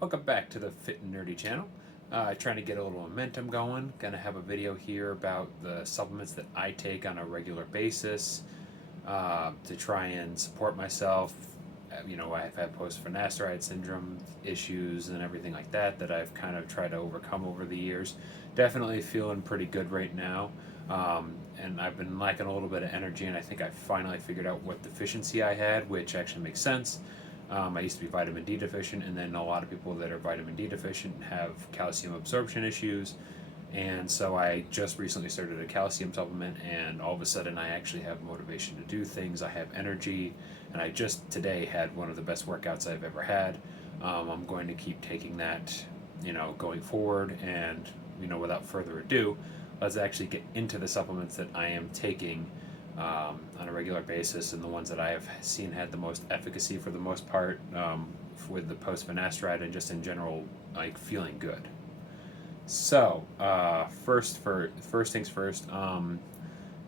Welcome back to the Fit and Nerdy channel. Trying to get a little momentum going. Gonna have a video here about the supplements that I take on a regular basis to try and support myself. I've had post-finasteride syndrome issues and everything like that I've kind of tried to overcome over the years. Definitely feeling pretty good right now. And I've been lacking a little bit of energy, and I think I finally figured out what deficiency I had, which actually makes sense. I used to be vitamin D deficient, and then a lot of people that are vitamin D deficient have calcium absorption issues. And so I just recently started a calcium supplement, and all of a sudden I actually have motivation to do things. I have energy, and I just today had one of the best workouts I've ever had. I'm going to keep taking that, going forward. And, without further ado, let's actually get into the supplements that I am taking on a regular basis, and the ones that I have seen had the most efficacy for the most part with the post-finasteride and just in general, like feeling good. So first things first,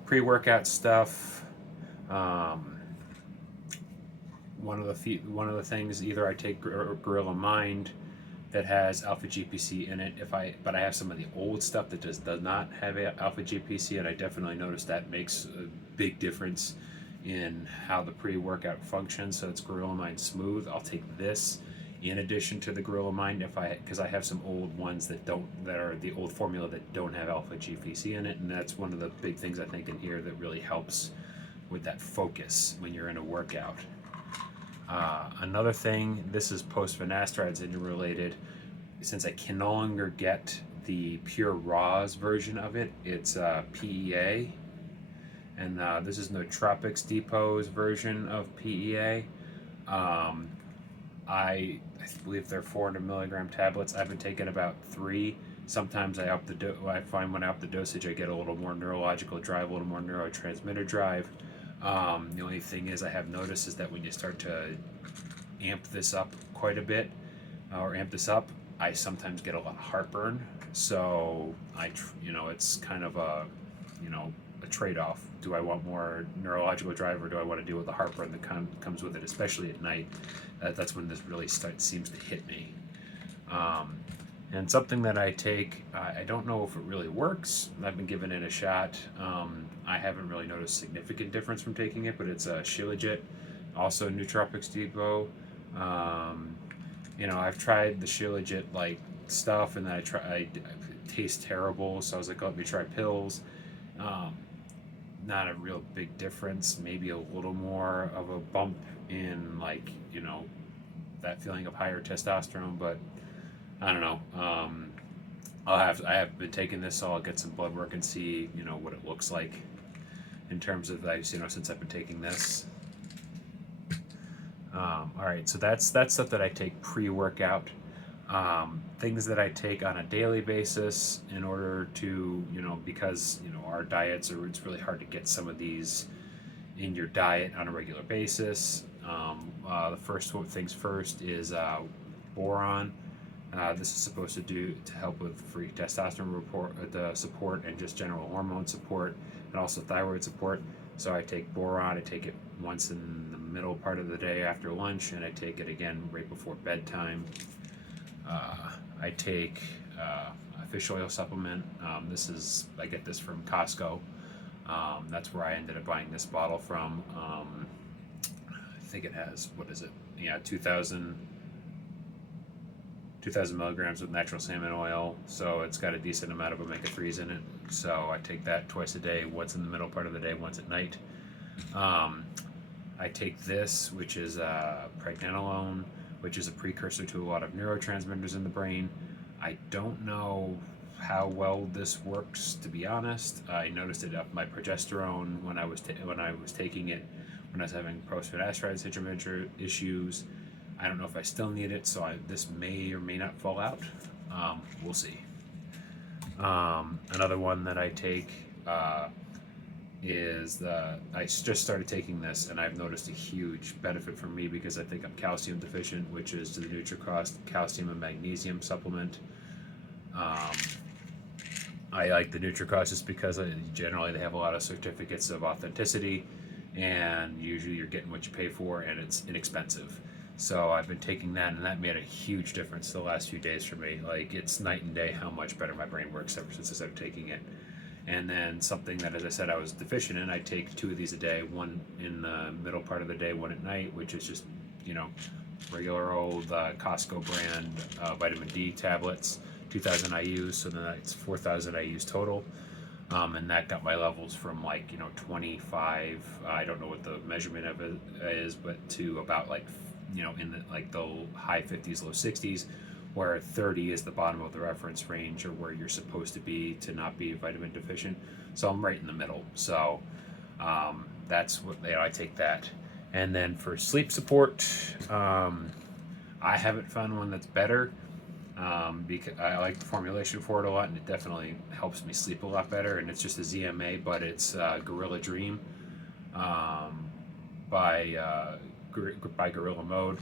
pre-workout stuff. One of the things, either I take Gorilla Mind that has alpha GPC in it. But I have some of the old stuff that does not have alpha GPC, and I definitely noticed that makes a big difference in how the pre-workout functions. So it's Gorilla Mind Smooth. I'll take this in addition to the Gorilla Mind because I have some old ones that are the old formula that don't have alpha GPC in it, and that's one of the big things I think in here that really helps with that focus when you're in a workout. Another thing, this is post-finasteride syndrome related. Since I can no longer get the pure raws version of it, it's PEA, and this is Nootropics Depot's version of PEA. I believe they're 400 milligram tablets. I've been taking about 3. Sometimes I find when I up the dosage, I get a little more neurological drive, a little more neurotransmitter drive. The only thing is I have noticed is that when you start to amp this up quite a bit, I sometimes get a lot of heartburn. So it's kind of a trade-off. Do I want more neurological drive, or do I want to deal with the heartburn that comes with it, especially at night? That's when this really seems to hit me. And something that I take, I don't know if it really works. I've been giving it a shot. I haven't really noticed significant difference from taking it, but it's Shilajit, also Nootropics Depot. I've tried the Shilajit stuff, and then it tastes terrible, so I was like, let me try pills. Not a real big difference, maybe a little more of a bump in that feeling of higher testosterone, but I don't know. I have been taking this, so I'll get some blood work and see what it looks like in terms of since I've been taking this. All right, so that's stuff that I take pre-workout. Things that I take on a daily basis in order to because our diets it's really hard to get some of these in your diet on a regular basis. The first things first is boron. This is supposed to help with free testosterone support and just general hormone support, and also thyroid support. So I take boron. I take it once in the middle part of the day after lunch, and I take it again right before bedtime. I take a fish oil supplement. I get this from Costco. That's where I ended up buying this bottle from. I think it has, 2,000 milligrams of natural salmon oil, so it's got a decent amount of omega-3s in it. So I take that twice a day, once in the middle part of the day, once at night. I take this, which is Pregnenolone, which is a precursor to a lot of neurotransmitters in the brain. I don't know how well this works, to be honest. I noticed it up my progesterone when I was taking it when I was having post-finasteride syndrome issues. I don't know if I still need it, so this may or may not fall out. We'll see. Another one that I take is I just started taking this, and I've noticed a huge benefit for me because I think I'm calcium deficient, which is the Nutricost Calcium and Magnesium supplement. I like the Nutricost just because generally they have a lot of certificates of authenticity, and usually you're getting what you pay for, and it's inexpensive. So I've been taking that, and that made a huge difference the last few days for me. Like, it's night and day how much better my brain works ever since I started taking it. And then something that, as I said, I was deficient in, I take 2 of these a day, one in the middle part of the day, one at night, which is just, you know, regular old Costco brand vitamin D tablets, 2,000 IUs, so then it's 4,000 IUs total. And that got my levels from, like, 25, I don't know what the measurement of it is, but to about, like, in the high 50s, low 60s, where 30 is the bottom of the reference range, or where you're supposed to be to not be vitamin deficient. So I'm right in the middle. So that's what, I take that. And then for sleep support, I haven't found one that's better, because I like the formulation for it a lot, and it definitely helps me sleep a lot better. And it's just a ZMA, but it's Gorilla Dream, by Gorilla Mode.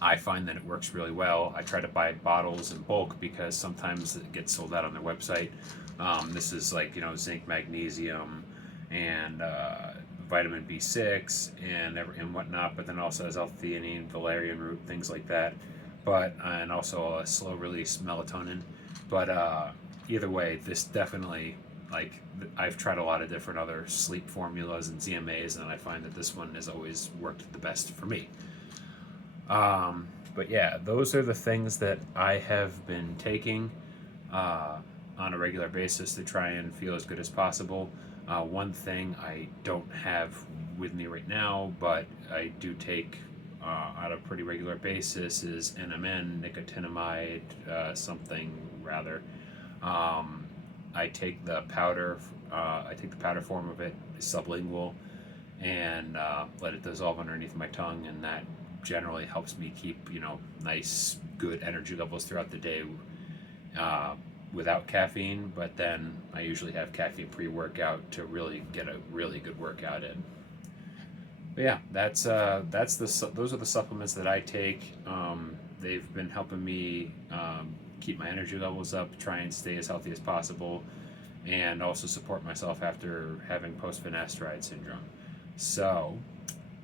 I find that it works really well. I try to buy bottles in bulk because sometimes it gets sold out on their website. This is like, zinc, magnesium, and vitamin B6 and whatnot, but then also has L-theanine, valerian root, things like that. And also a slow release melatonin. But either way, this definitely, like, I've tried a lot of different other sleep formulas and ZMAs, and I find that this one has always worked the best for me. But yeah, those are the things that I have been taking on a regular basis to try and feel as good as possible. One thing I don't have with me right now, but I do take on a pretty regular basis, is NMN, nicotinamide, something rather. I take the powder. I take the powder form of it, sublingual, and let it dissolve underneath my tongue, and that generally helps me keep nice, good energy levels throughout the day without caffeine. But then I usually have caffeine pre-workout to really get a really good workout in. But yeah, those are the supplements that I take. They've been helping me keep my energy levels up, try and stay as healthy as possible, and also support myself after having post-finasteride syndrome. So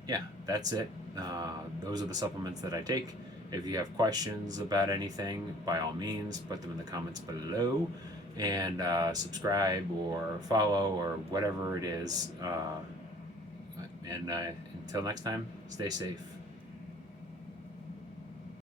yeah, that's it. Those are the supplements that I take. If you have questions about anything, by all means, put them in the comments below, and subscribe or follow or whatever it is. And until next time, stay safe.